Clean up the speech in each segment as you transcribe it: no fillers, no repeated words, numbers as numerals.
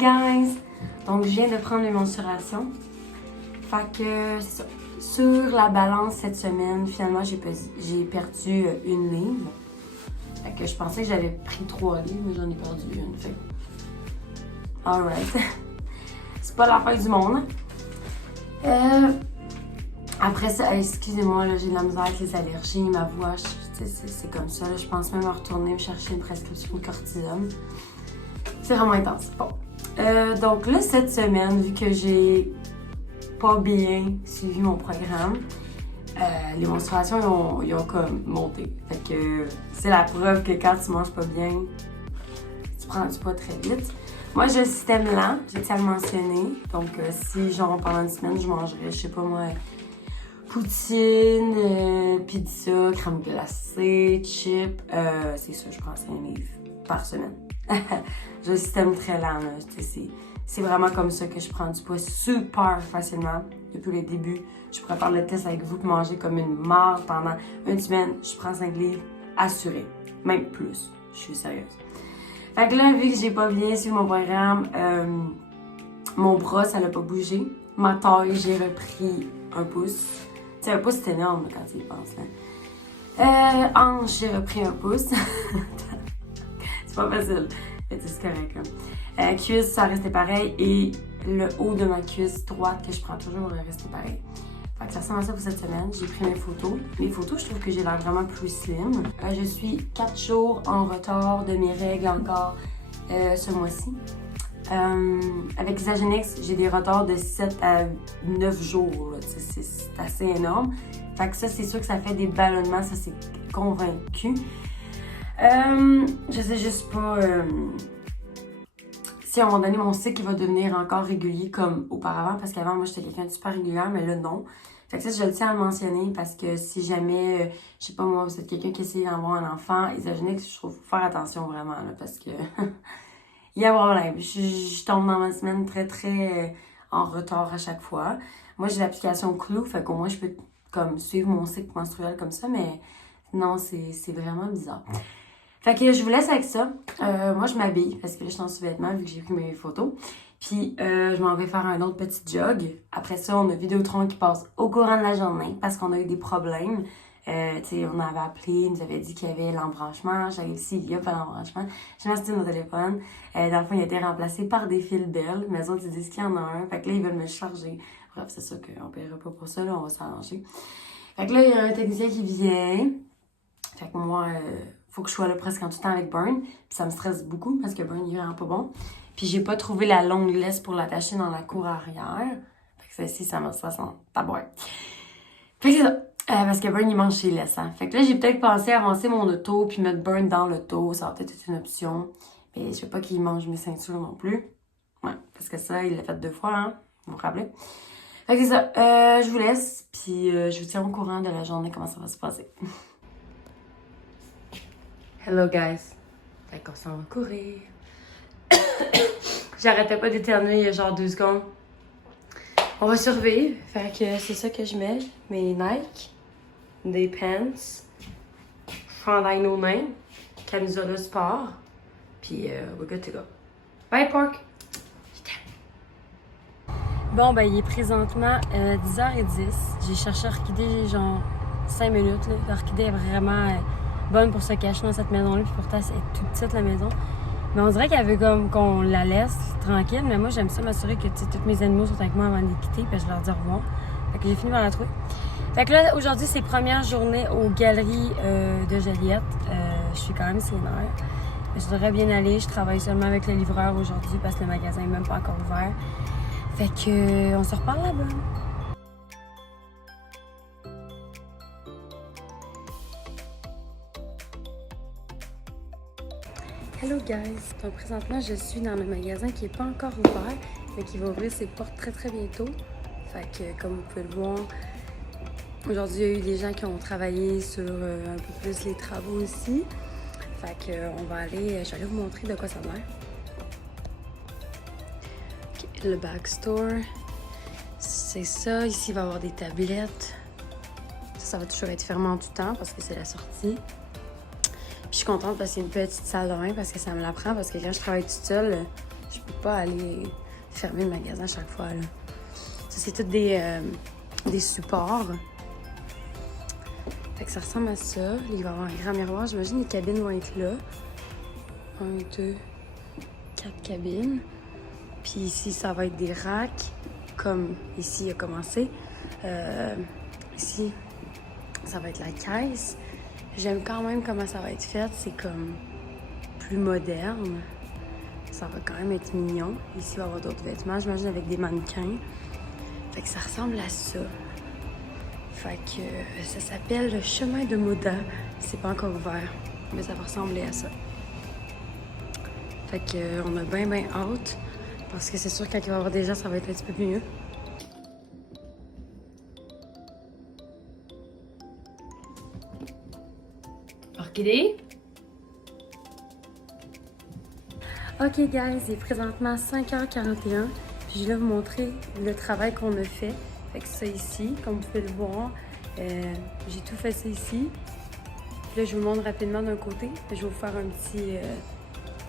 guys! Donc, je viens de prendre mes mensurations. Fait que, c'est ça. Sur la balance cette semaine, finalement, j'ai perdu 1 livre. Fait que je pensais que j'avais pris 3 livres, mais j'en ai perdu 1. Fait que... Alright. C'est pas la fin du monde. Après ça, excusez-moi, là, j'ai de la misère avec les allergies, ma voix, c'est comme ça. Là, je pense même à retourner me chercher une prescription de cortisone. C'est vraiment intense. Bon. Donc là, cette semaine, vu que j'ai pas bien suivi mon programme, les menstruations, ils ont comme monté. Fait que c'est la preuve que quand tu manges pas bien, tu prends du poids très vite. Moi, j'ai le système lent, j'ai à le mentionner. Donc, si genre pendant une semaine, je mangerais, je sais pas moi, poutine, pizza, crème glacée, chips, c'est ça, je prends 5 livres par semaine. J'ai le système très lent, là. C'est vraiment comme ça que je prends du poids super facilement depuis le début. Je pourrais faire le test avec vous, manger comme une marde pendant une semaine. Je prends 5 livres, assuré. Même plus. Je suis sérieuse. Fait que là, vu que j'ai pas bien suivi mon programme, mon bras, ça l'a pas bougé. Ma taille, j'ai repris 1 pouce. Tu sais, 1 pouce, c'est énorme quand tu y penses, là. Hanche, j'ai repris 1 pouce. C'est pas facile. C'est correct, là. Cuisse, ça restait pareil. Et le haut de ma cuisse droite, que je prends toujours, est resté pareil. Fait que ça ressemble à ça pour cette semaine. J'ai pris mes photos. Les photos, je trouve que j'ai l'air vraiment plus slim. Je suis 4 jours en retard de mes règles encore ce mois-ci. Avec Isagenix, j'ai des retards de 7 à 9 jours. C'est assez énorme. Fait que ça, c'est sûr que ça fait des ballonnements. Ça, c'est convaincu. Je sais juste pas si à un moment donné mon cycle va devenir encore régulier comme auparavant, parce qu'avant moi j'étais quelqu'un de super régulière, mais là non. Fait que ça, je le tiens à le mentionner parce que si jamais, je sais pas moi, vous êtes quelqu'un qui essaie d'avoir un enfant, Isagenix, je trouve qu'il faut faire attention vraiment là, parce que il y a un problème. Je tombe dans ma semaine très en retard à chaque fois. Moi j'ai l'application Clou, fait qu'au moins je peux comme suivre mon cycle menstruel comme ça, mais non, c'est vraiment bizarre. Fait que je vous laisse avec ça. Moi, je m'habille parce que là, je suis en sous-vêtements vu que j'ai pris mes photos. Puis, je m'en vais faire un autre petit jog. Après ça, on a Vidéotron qui passe au courant de la journée parce qu'on a eu des problèmes. Tu sais, on avait appelé, ils nous avait dit qu'il y avait l'embranchement. J'avais dit, il n'y a pas d'embranchement. J'ai acheté mon téléphone. Dans le fond, il a été remplacé par des fils belles. Mais eux autres, ils disent qu'il y en a un. Fait que là, ils veulent me le charger. Bref, c'est sûr qu'on ne paiera pas pour ça. Là, on va s'arranger. Fait que là, il y a un technicien qui vient. Fait que moi... faut que je sois là presque en tout temps avec Burn. Puis ça me stresse beaucoup parce que Burn, il est vraiment pas bon. Puis j'ai pas trouvé la longue laisse pour l'attacher dans la cour arrière. Fait que celle-ci, ça me stresse en tabouette. Fait que c'est ça. Parce que Burn, il mange ses laisses. Hein. Fait que là, j'ai peut-être pensé avancer mon auto puis mettre Burn dans l'auto. Ça va peut-être être une option. Mais je veux pas qu'il mange mes ceintures non plus. Ouais, parce que ça, il l'a fait 2 fois, hein. Vous vous rappelez? Fait que c'est ça. Je vous laisse. Puis je vous tiens au courant de la journée, comment ça va se passer. Hello guys. Fait qu'on s'en va courir. J'arrêtais pas d'éternuer il y a genre 2 secondes. On va survivre. Fait que c'est ça que je mets. Mes Nike, des pants, chandail no mains, camisole sport. Puis we're good to go. Bye Pork! Bon ben il est présentement 10h10. J'ai cherché Orchidée genre 5 minutes. L'orchidée est vraiment... bonne pour se cacher dans cette maison-là, puis pourtant c'est toute petite la maison. Mais on dirait qu'elle veut comme qu'on la laisse tranquille, mais moi j'aime ça m'assurer que tous mes animaux sont avec moi avant de les quitter, puis je leur dis au revoir. Fait que j'ai fini par la trouver. Fait que là, aujourd'hui, c'est première journée aux galeries de Joliette. Je suis quand même sénère. Je devrais bien aller, je travaille seulement avec le livreur aujourd'hui parce que le magasin n'est même pas encore ouvert. Fait que on se reparle là-bas. Hello guys! Donc présentement je suis dans le magasin qui n'est pas encore ouvert, mais qui va ouvrir ses portes très bientôt. Fait que comme vous pouvez le voir, aujourd'hui il y a eu des gens qui ont travaillé sur un peu plus les travaux ici. Fait que on va aller, je vais aller vous montrer de quoi ça a l'air. Okay, le backstore, c'est ça. Ici il va y avoir des tablettes. Ça va toujours être fermé en tout temps parce que c'est la sortie. Puis je suis contente parce qu'il y a une petite salle de bain parce que ça me la prend. Parce que quand je travaille toute seule, Je peux pas aller fermer le magasin à chaque fois, là. Ça, c'est tout des supports. Fait que ça ressemble à ça. Il va y avoir un grand miroir. J'imagine les cabines vont être là. 1, 2, 4 cabines. Puis ici, ça va être des racks, comme ici a commencé. Ici, ça va être la caisse. J'aime quand même comment ça va être fait. C'est comme plus moderne. Ça va quand même être mignon. Ici, il va y avoir d'autres vêtements, j'imagine, avec des mannequins. Fait que ça ressemble à ça. Fait que ça s'appelle le chemin de Moda. C'est pas encore ouvert, mais ça va ressembler à ça. Fait que on a bien hâte. Parce que c'est sûr que quand il va y avoir des gens, ça va être un petit peu mieux. Orchidée? Ok guys, il est présentement 5h41. Je vais vous montrer le travail qu'on a fait. Fait que ça ici, comme vous pouvez le voir, j'ai tout fait ça ici. Puis là, je vous montre rapidement d'un côté. Je vais vous faire un petit...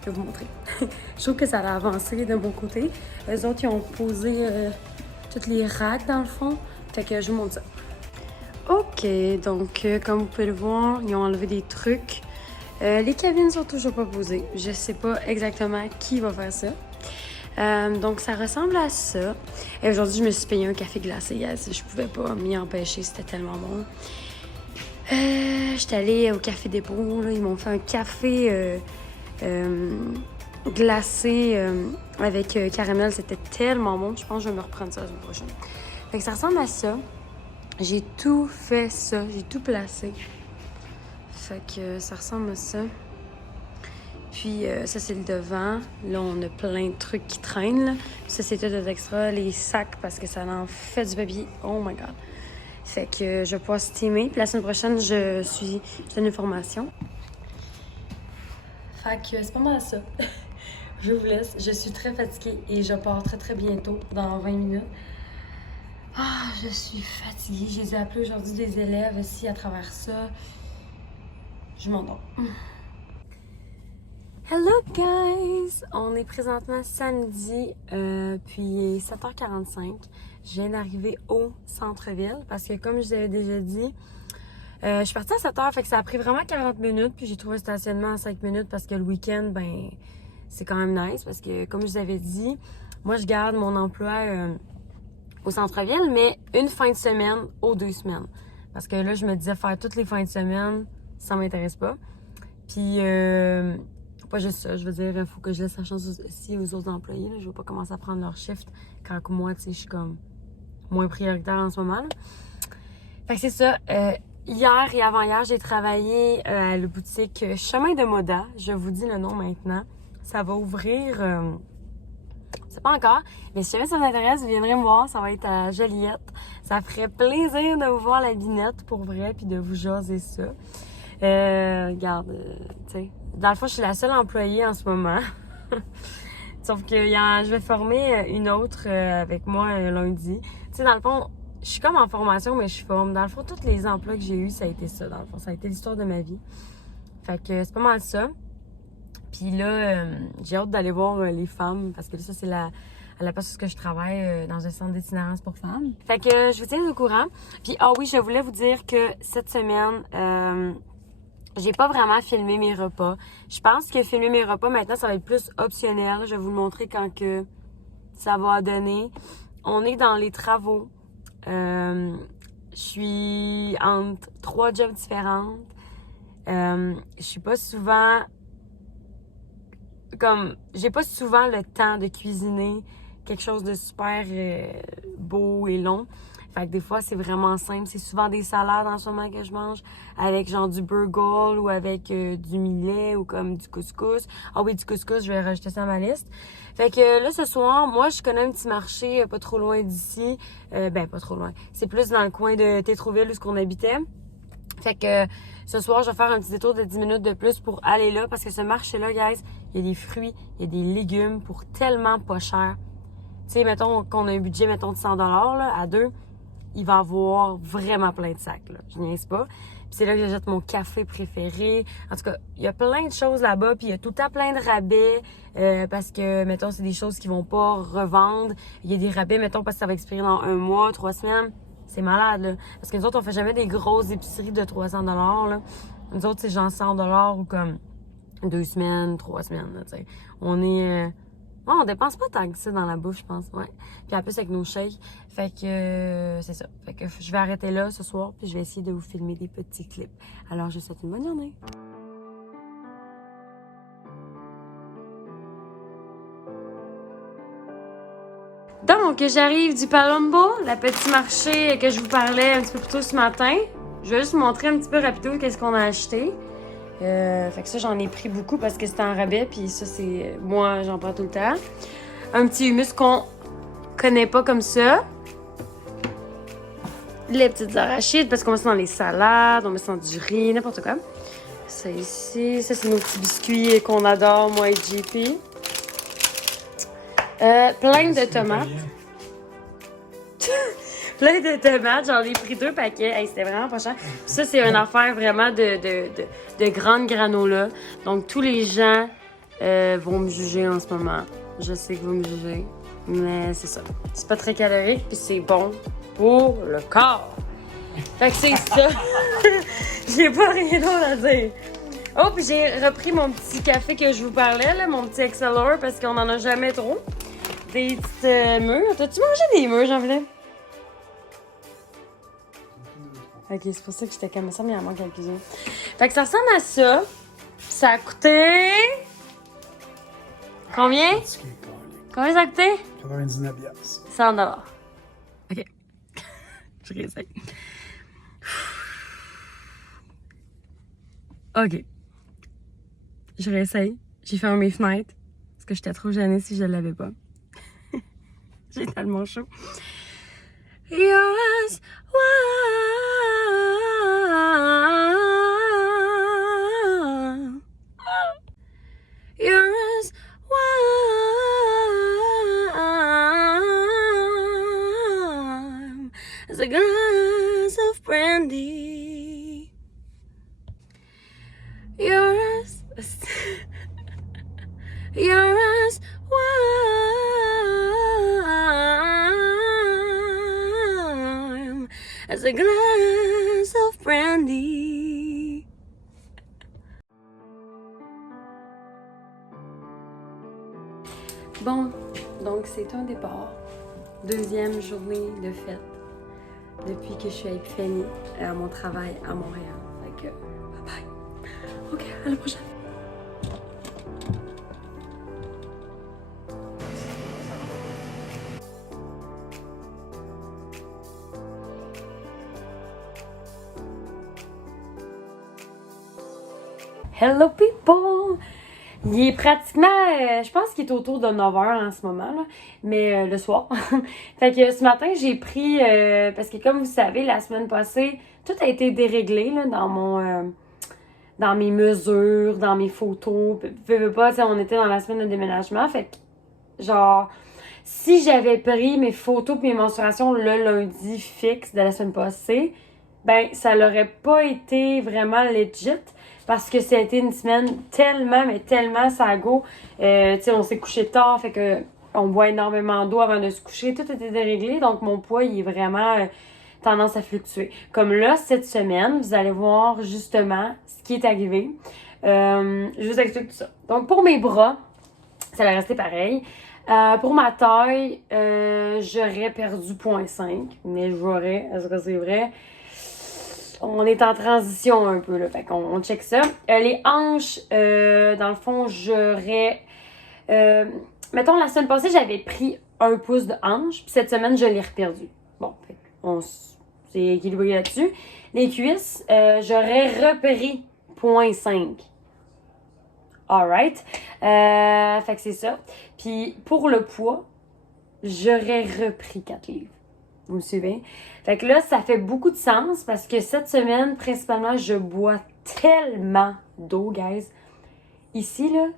je vais vous montrer. Je trouve que ça a avancé de mon côté. Les autres, ils ont posé toutes les racks dans le fond. Fait que je vous montre ça. Ok, donc comme vous pouvez le voir, ils ont enlevé des trucs. Les cabines sont toujours pas posées. Je sais pas exactement qui va faire ça. Donc ça ressemble à ça. Et aujourd'hui, je me suis payé un café glacé. Yes, je pouvais pas m'y empêcher, c'était tellement bon. J'étais allée au Café Dépôt. Là, ils m'ont fait un café glacé avec caramel. C'était tellement bon. Je pense que je vais me reprendre ça la semaine prochaine. Fait que ça ressemble à ça. J'ai tout fait ça. J'ai tout placé. Fait que ça ressemble à ça. Puis ça, c'est le devant. Là, on a plein de trucs qui traînent. Là. Ça, c'est tout des extras. Les sacs, parce que ça en fait du papier. Oh my God. Fait que je vais pouvoir steamer. Puis la semaine prochaine, je donne une formation. Fait que c'est pas mal ça. Je vous laisse. Je suis très fatiguée et je pars très bientôt, dans 20 minutes. Ah, je suis fatiguée. Je les ai appelés aujourd'hui des élèves ici à travers ça. Je m'endors. Hello guys! On est présentement samedi, puis 7h45. Je viens d'arriver au centre-ville parce que comme je vous avais déjà dit, je suis partie à 7h, fait que ça a pris vraiment 40 minutes, puis j'ai trouvé un stationnement en 5 minutes parce que le week-end, ben, c'est quand même nice parce que comme je vous avais dit, moi je garde mon emploi au centre-ville, mais une fin de semaine aux 2 semaines. Parce que là, je me disais faire toutes les fins de semaine, ça m'intéresse pas. Puis, pas juste ça, je veux dire, il faut que je laisse la chance aussi aux autres employés. Là. Je veux pas commencer à prendre leur shift quand moi, tu sais, je suis comme moins prioritaire en ce moment. Là. Fait que c'est ça. Hier et avant-hier, j'ai travaillé à la boutique Chemin de Moda. Je vous dis le nom maintenant. Ça va ouvrir... c'est pas encore, mais si jamais ça vous intéresse, vous viendrez me voir, ça va être à Joliette. Ça ferait plaisir de vous voir la binette pour vrai, puis de vous jaser ça. Regarde, tu sais, dans le fond, je suis la seule employée en ce moment. Sauf que je vais former une autre avec moi lundi. Tu sais, dans le fond, je suis comme en formation, mais je forme. Dans le fond, tous les emplois que j'ai eus, ça a été ça, dans le fond. Ça a été l'histoire de ma vie. Fait que c'est pas mal ça. Puis là, j'ai hâte d'aller voir les femmes, parce que ça, c'est à la place où je travaille dans un centre d'itinérance pour femmes. Fait que je vous tiens au courant. Puis, oui, je voulais vous dire que cette semaine, j'ai pas vraiment filmé mes repas. Je pense que filmer mes repas, maintenant, ça va être plus optionnel. Je vais vous le montrer quand que ça va donner. On est dans les travaux. Je suis entre 3 jobs différentes. Je suis pas souvent... j'ai pas souvent le temps de cuisiner quelque chose de super beau et long. Fait que des fois, c'est vraiment simple. C'est souvent des salades en ce moment que je mange avec genre du burgol ou avec du millet ou comme du couscous. Ah oui, du couscous, je vais rajouter ça à ma liste. Fait que là, ce soir, moi, je connais un petit marché pas trop loin d'ici. Pas trop loin. C'est plus dans le coin de Tétroville où on habitait. Fait que ce soir, je vais faire un petit détour de 10 minutes de plus pour aller là parce que ce marché-là, guys, il y a des fruits, il y a des légumes pour tellement pas cher. Tu sais, mettons qu'on a un budget, mettons, de 100$ là, à deux. il va avoir vraiment plein de sacs, là. Je niaise pas. Puis c'est là que j'achète mon café préféré. En tout cas, il y a plein de choses là-bas. Puis il y a tout le temps plein de rabais. Parce que, mettons, c'est des choses qui vont pas revendre. Il y a des rabais, mettons, parce que ça va expirer dans 1 mois, 3 semaines. C'est malade, là. Parce que nous autres, on fait jamais des grosses épiceries de 300 $, là. Nous autres, c'est genre 100 $ ou comme 2 semaines, 3 semaines, là, tu sais. On est... on dépense pas tant que ça dans la bouffe, je pense, ouais. Puis en plus, avec nos shakes. Fait que c'est ça. Fait que je vais arrêter là ce soir, puis je vais essayer de vous filmer des petits clips. Alors, je vous souhaite une bonne journée. Donc, j'arrive du Palumbo, la petit marché que je vous parlais un petit peu plus tôt ce matin. Je vais juste vous montrer un petit peu rapido qu'est-ce qu'on a acheté. Fait que ça, j'en ai pris beaucoup parce que c'était en rabais, puis ça, c'est... Moi, j'en prends tout le temps. Un petit hummus qu'on connaît pas comme ça. Les petites arachides, parce qu'on met ça dans les salades, on met ça dans du riz, n'importe quoi. Ça ici, ça, c'est nos petits biscuits qu'on adore, moi et JP. Plein de tomates. Plein de tomates, j'en ai pris 2 paquets. Hey, c'était vraiment pas cher. Puis ça, c'est une affaire vraiment de grande granola. Donc, tous les gens vont me juger en ce moment. Je sais que vous me jugez, mais c'est ça. C'est pas très calorique, puis c'est bon pour le corps. Fait que c'est ça. J'ai pas rien d'autre à dire. Oh, puis j'ai repris mon petit café que je vous parlais, là, mon petit Excelor, parce qu'on en a jamais trop. Des petites mûres. T'as-tu mangé des mûres, Jean-Philippe? Ok, c'est pour ça que j'étais comme ça, mais il en manque quelques-uns. Fait que ça ressemble à ça. Ça a coûté... Combien? Combien ça a coûté? 99$. 100 $. Ok. Je réessaye. Ok. Je réessaye. J'ai fermé mes fenêtres. Parce que j'étais trop gênée si je l'avais pas. J'ai tellement chaud. Yours warm. Yours warm as a glass of brandy. Yours, yours warm as a glass of brandy. Bon, donc c'est un départ. 2e journée de fête depuis que je suis avec Fanny à mon travail à Montréal. Fait que, bye bye. Ok, à la prochaine. Hello people! Il est pratiquement, je pense qu'il est autour de 9h en ce moment, là, mais le soir. Fait que ce matin, j'ai pris, parce que comme vous savez, la semaine passée, tout a été déréglé là, dans mes mesures, dans mes photos. Peu pas, on était dans la semaine de déménagement, fait que genre, si j'avais pris mes photos et mes mensurations le lundi fixe de la semaine passée, ben ça l'aurait pas été vraiment legit. Parce que ça a été une semaine tellement, mais tellement sago. Tu sais, on s'est couché tard, fait que on boit énormément d'eau avant de se coucher. Tout était déréglé, donc mon poids, il est vraiment tendance à fluctuer. Comme là, cette semaine, vous allez voir justement ce qui est arrivé. Je vous explique tout ça. Donc, pour mes bras, ça va rester pareil. Pour ma taille, j'aurais perdu 0,5, mais j'aurais, est-ce que c'est vrai? On est en transition un peu, là. Fait qu'on check ça. Les hanches, dans le fond, j'aurais... mettons, la semaine passée, j'avais pris 1 pouce de hanche. Puis cette semaine, je l'ai reperdu. Bon, fait on s'est équilibré là-dessus. Les cuisses, j'aurais repris 0,5. Alright. Fait que c'est ça. Puis pour le poids, j'aurais repris 4 livres. Vous me suivez? Fait que là, ça fait beaucoup de sens parce que cette semaine, principalement, je bois tellement d'eau, guys. Ici, là,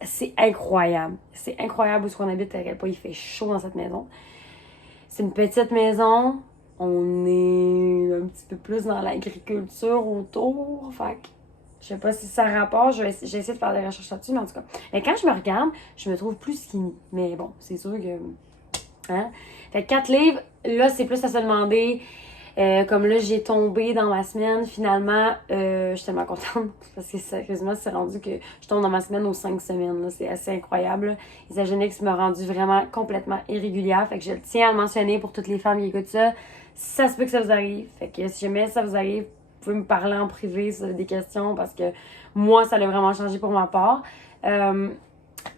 c'est incroyable. C'est incroyable où est-ce qu'on habite, à quel point il fait chaud dans cette maison. C'est une petite maison. on est un petit peu plus dans l'agriculture autour. Fait que je sais pas si ça rapporte, j'ai essayé de faire des recherches là-dessus, mais en tout cas. Mais quand je me regarde, je me trouve plus skinny. Mais bon, c'est sûr que... Hein? Fait que 4 livres, là, c'est plus à se demander. Comme là, j'ai tombé dans ma semaine, finalement, je suis tellement contente parce que sérieusement, c'est rendu que je tombe dans ma semaine aux 5 semaines. Là. C'est assez incroyable. Isagenix m'a rendu vraiment complètement irrégulière. Fait que je le tiens à le mentionner pour toutes les femmes qui écoutent ça. Ça se peut que ça vous arrive. Fait que si jamais ça vous arrive, vous pouvez me parler en privé si vous avez des questions parce que moi, ça a vraiment changé pour ma part.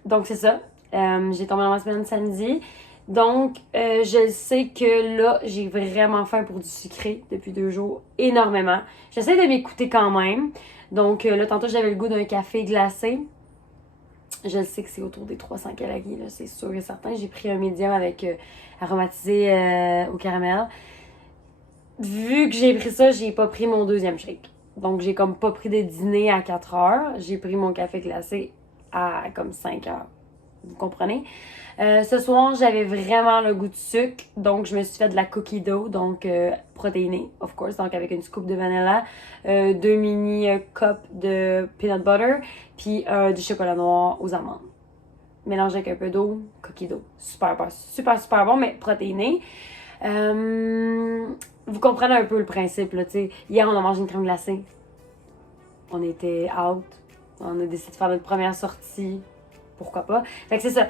Donc, c'est ça. J'ai tombé dans ma semaine samedi. Donc, je sais que là, j'ai vraiment faim pour du sucré depuis 2 jours, énormément. J'essaie de m'écouter quand même. Donc, là, tantôt, j'avais le goût d'un café glacé. Je sais que c'est autour des 300 calories, là, c'est sûr et certain. J'ai pris un médium avec aromatisé au caramel. Vu que j'ai pris ça, j'ai pas pris mon 2e shake. Donc, j'ai comme pas pris de dîner à 4 heures. J'ai pris mon café glacé à comme 5 heures. Vous comprenez? Ce soir, j'avais vraiment le goût de sucre, donc je me suis fait de la cookie dough, donc protéinée, of course, donc avec une scoop de vanilla, 2 mini cups de peanut butter, puis du chocolat noir aux amandes. Mélangé avec un peu d'eau, cookie dough. Super bon, mais protéiné. Vous comprenez un peu le principe, là, tu sais. Hier, on a mangé une crème glacée. On était out. On a décidé de faire notre première sortie. Pourquoi pas? Fait que c'est ça.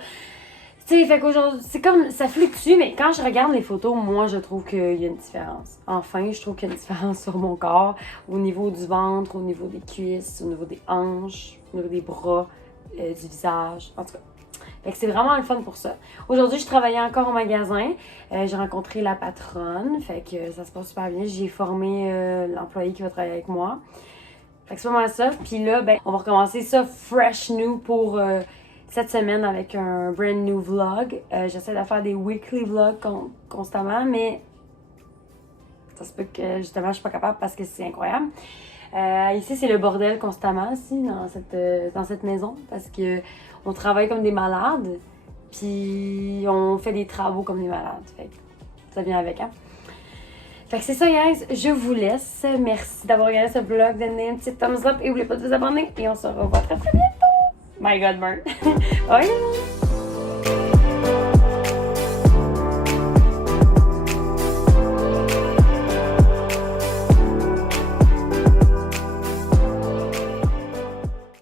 Tu sais, fait qu'aujourd'hui, c'est comme, ça fluctue, mais quand je regarde les photos, moi, je trouve qu'il y a une différence. Enfin, je trouve qu'il y a une différence sur mon corps, au niveau du ventre, au niveau des cuisses, au niveau des hanches, au niveau des bras, du visage, en tout cas. Fait que c'est vraiment le fun pour ça. Aujourd'hui, je travaillais encore au magasin. J'ai rencontré la patronne, fait que ça se passe super bien. J'ai formé l'employé qui va travailler avec moi. Fait que c'est vraiment ça. Puis là, ben, on va recommencer ça fresh new pour... cette semaine avec un brand new vlog. J'essaie de faire des weekly vlogs constamment, mais ça se peut que justement je suis pas capable parce que c'est incroyable. Ici, c'est le bordel constamment aussi dans cette maison parce que on travaille comme des malades, puis on fait des travaux comme des malades. Fait que ça vient avec, hein? Fait que c'est ça, guys. Je vous laisse. Merci d'avoir regardé ce vlog. Donnez un petit thumbs up et n'oubliez pas de vous abonner. Et on se revoit très très bientôt. My God, Mern. Bye!